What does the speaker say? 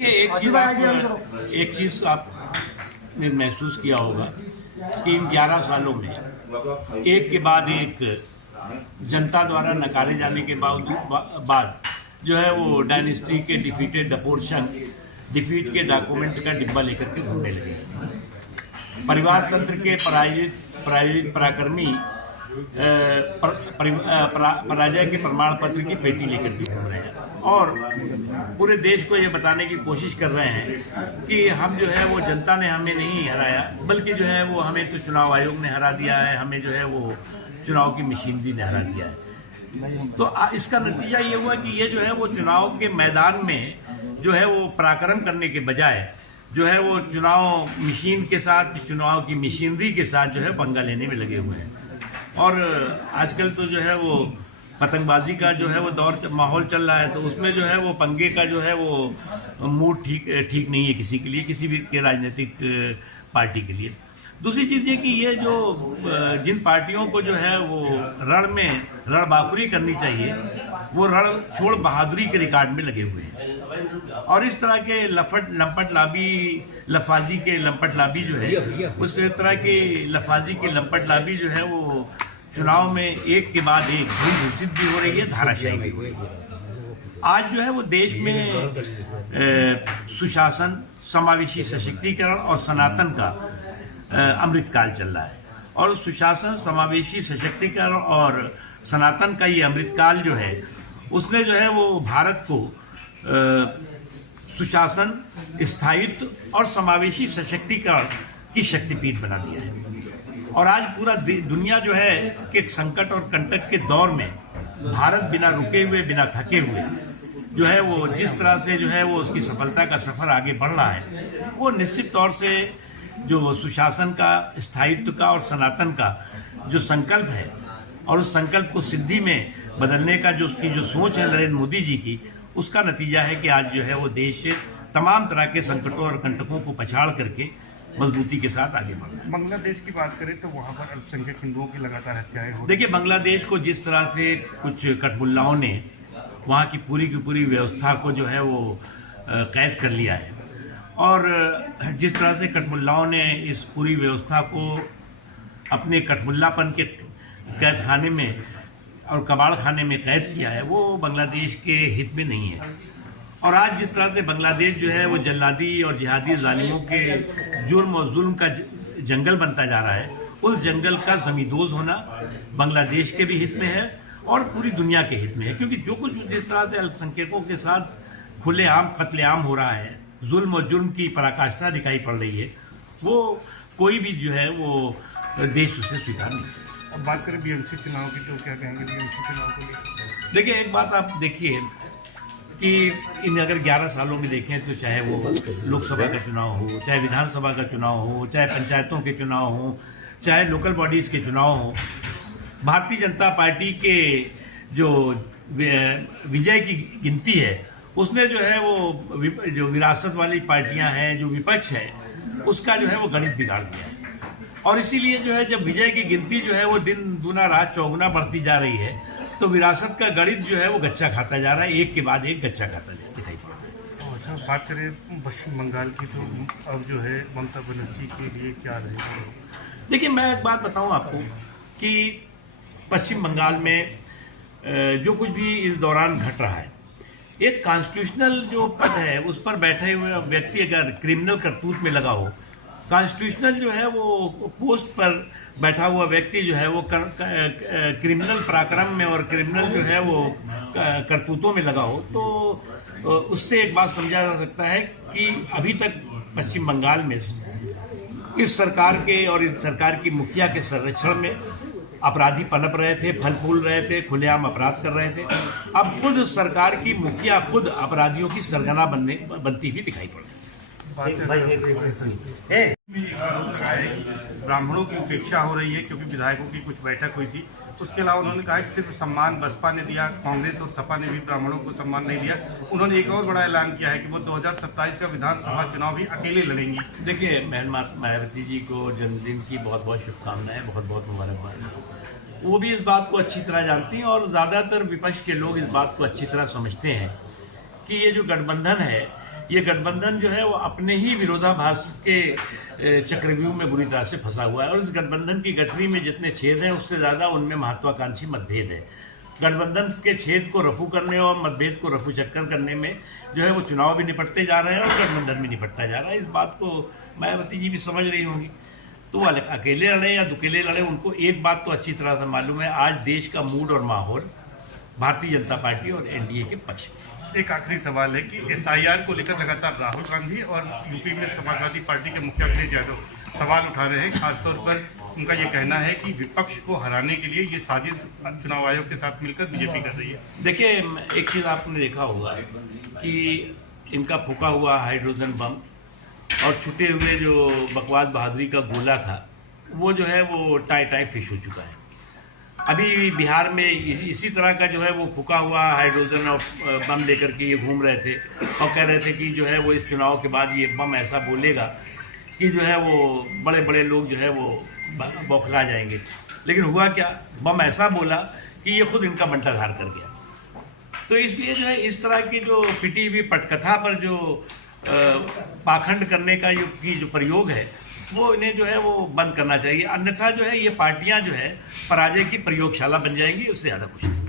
एक चीज़ आपने महसूस किया होगा कि इन 11 सालों में एक के बाद एक जनता द्वारा नकारे जाने के बाद जो है वो डायनेस्टी के डिफीटेड अपोर्शन डिफीट के डॉक्यूमेंट का डिब्बा लेकर के घूमने लगे। परिवार तंत्र के प्रायोजित पराक्रमी पराजय के प्रमाण पत्र की पेटी लेकर के घूम रहे हैं और पूरे देश को ये बताने की कोशिश कर रहे हैं कि हम जो है वो जनता ने हमें नहीं हराया, बल्कि जो है वो हमें तो चुनाव आयोग ने हरा दिया है, हमें जो है वो चुनाव की मशीनरी ने हरा दिया है। तो इसका नतीजा ये हुआ कि ये जो है वो चुनाव के मैदान में जो है वो पराक्रम करने के बजाय जो है वो चुनाव मशीन के साथ, चुनाव की मशीनरी के साथ जो है पंगा लेने में लगे हुए हैं। और आजकल तो जो है वो पतंगबाजी का जो है वो दौर माहौल चल रहा है, तो उसमें जो है वो पंगे का जो है वो मूड ठीक नहीं है किसी के लिए, किसी भी के राजनीतिक पार्टी के लिए। दूसरी चीज़ ये कि ये जो जिन पार्टियों को जो है वो रणबांकुरी करनी चाहिए, वो रण छोड़ बहादुरी के रिकॉर्ड में लगे हुए हैं। और इस तरह के लफाजी के लंपट लाबी जो है, उस तरह के लफाजी के लंपट लाबी जो है वो चुनाव में एक के बाद एक घोषित भी हो रही है, धाराशाही भी हो रही है। आज जो है वो देश में सुशासन, समावेशी सशक्तिकरण और सनातन का अमृतकाल चल रहा है। और सुशासन, समावेशी सशक्तिकरण और सनातन का ये अमृतकाल जो है, उसने जो है वो भारत को सुशासन, स्थायित्व और समावेशी सशक्तिकरण की शक्तिपीठ बना दिया है। और आज पूरा दुनिया जो है कि संकट और कंटक के दौर में भारत बिना रुके हुए, बिना थके हुए जो है वो जिस तरह से जो है वो उसकी सफलता का सफ़र आगे बढ़ रहा है, वो निश्चित तौर से जो सुशासन का, स्थायित्व का और सनातन का जो संकल्प है और उस संकल्प को सिद्धि में बदलने का जो उसकी जो सोच है नरेंद्र मोदी जी की, उसका नतीजा है कि आज जो है वो देश तमाम तरह के संकटों और कंटकों को पछाड़ करके मजबूती के साथ आगे बढ़ रहा है। बांग्लादेश की बात करें तो वहाँ पर अल्पसंख्यक हिंदुओं की लगातार हत्याएं हो रही। देखिए, बांग्लादेश को जिस तरह से कुछ कठमुल्लाओं ने वहाँ की पूरी व्यवस्था को जो है वो कैद कर लिया है, और जिस तरह से कठमुल्लाओं ने इस पूरी व्यवस्था को अपने कठमुल्लापन के कैद खाने में और कबाड़ खाने में कैद किया है, वो बांग्लादेश के हित में नहीं है। और आज जिस तरह से बांग्लादेश जो है वो जल्लादी और जिहादी जालिमों के जुर्म और जुल्म का जंगल बनता जा रहा है, उस जंगल का ज़मींदोज़ होना बांग्लादेश के भी हित में है और पूरी दुनिया के हित में है। क्योंकि जो कुछ जिस तरह से अल्पसंख्यकों के साथ खुलेआम कत्लेआम हो रहा है, जुल्म और जुर्म की पराकाष्ठा दिखाई पड़ रही है, वो कोई भी जो है वो देश उसे स्वीकार नहीं करता। अब बात करें बीएमसी चुनाव की, तो क्या कहेंगे बीएमसी चुनाव को लेकर? देखिए, एक बात आप देखिए कि इन अगर 11 सालों में देखें तो चाहे वो लोकसभा का चुनाव हो, चाहे विधानसभा का चुनाव हो, चाहे पंचायतों के चुनाव हो, चाहे लोकल बॉडीज़ के चुनाव हो, भारतीय जनता पार्टी के जो विजय की गिनती है, उसने जो है वो जो विरासत वाली पार्टियां हैं, जो विपक्ष है, उसका जो है वो गणित बिगाड़ दिया है। और इसीलिए जो है जब विजय की गिनती जो है वो दिन दूना रात चौगुना बढ़ती जा रही है, तो विरासत का गणित जो है वो गच्चा खाता जा रहा है, एक के बाद एक गच्चा खाता दिखाई पड़ रहा है। अच्छा, बात करें पश्चिम बंगाल की, तो अब जो है ममता बनर्जी के लिए क्या रहेगा? देखिए, मैं एक बात बताऊं आपको कि पश्चिम बंगाल में जो कुछ भी इस दौरान घट रहा है, एक कॉन्स्टिट्यूशनल जो पद है उस पर बैठे हुए व्यक्ति अगर क्रिमिनल करतूत में लगा हो, कॉन्स्टिट्यूशनल जो है वो पोस्ट पर बैठा हुआ व्यक्ति जो है वो क्रिमिनल पराक्रम में और क्रिमिनल जो है वो करतूतों में लगा हो, तो उससे एक बात समझा जा सकता है कि अभी तक पश्चिम बंगाल में इस सरकार के और इस सरकार की मुखिया के संरक्षण में अपराधी पनप रहे थे, फल फूल रहे थे, खुलेआम अपराध कर रहे थे। अब खुद सरकार की मुखिया खुद अपराधियों की सरगना बनती हुई दिखाई पड़ रही है। ब्राह्मणों की उपेक्षा हो रही है क्योंकि विधायकों की कुछ बैठक हुई थी, उसके अलावा उन्होंने कहा कि सिर्फ सम्मान बसपा ने दिया, कांग्रेस और सपा ने भी ब्राह्मणों को सम्मान नहीं दिया। उन्होंने एक और बड़ा ऐलान किया है कि वो 2027 का विधानसभा चुनाव भी अकेले लड़ेंगी। देखिए, मायावती जी को जन्मदिन की बहुत बहुत शुभकामनाएं, बहुत बहुत मुबारकबाद। वो भी इस बात को अच्छी तरह जानती हैं और ज़्यादातर विपक्ष के लोग इस बात को अच्छी तरह समझते हैं कि ये जो गठबंधन है ये गठबंधन जो है वो अपने ही विरोधाभास के चक्रव्यूह में बुरी तरह से फंसा हुआ है और इस गठबंधन की गठरी में जितने छेद हैं उससे ज़्यादा उनमें महत्वाकांक्षी मतभेद है। गठबंधन के छेद को रफू करने और मतभेद को रफू चक्कर करने में जो है वो चुनाव भी निपटते जा रहे हैं और गठबंधन भी निपटता जा रहा है। इस बात को मायावती जी भी समझ रही होंगी। तो अकेले लड़े या दुकेले लड़े, उनको एक बात तो अच्छी तरह से मालूम है, आज देश का मूड और माहौल भारतीय जनता पार्टी और एनडीए के पक्ष में। एक आखिरी सवाल है कि एसआईआर को लेकर लगातार राहुल गांधी और यूपी में समाजवादी पार्टी के मुखिया अखिलेश यादव सवाल उठा रहे हैं। खासतौर पर उनका ये कहना है कि विपक्ष को हराने के लिए ये साजिश चुनाव आयोग के साथ मिलकर बीजेपी कर रही है। देखिए, एक चीज़ आपने देखा होगा कि इनका फूका हुआ हाइड्रोजन बम और छुटे हुए जो बकवास बहादुरी का गोला था वो जो है वो टाई फिश हो चुका है। अभी बिहार में इसी तरह का जो है वो फूका हुआ हाइड्रोजन और बम लेकर के ये घूम रहे थे और कह रहे थे कि जो है वो इस चुनाव के बाद ये बम ऐसा बोलेगा कि जो है वो बड़े बड़े लोग जो है वो बौखला जाएंगे। लेकिन हुआ क्या, बम ऐसा बोला कि ये खुद इनका बंटाधार कर गया। तो इसलिए जो है इस तरह की जो पिटी हुई पटकथा पर जो पाखंड करने का जो प्रयोग है वो इन्हें जो है वो बंद करना चाहिए। अन्यथा जो है ये पार्टियां जो है पराजय की प्रयोगशाला बन जाएंगी, उससे ज़्यादा कुछ नहीं।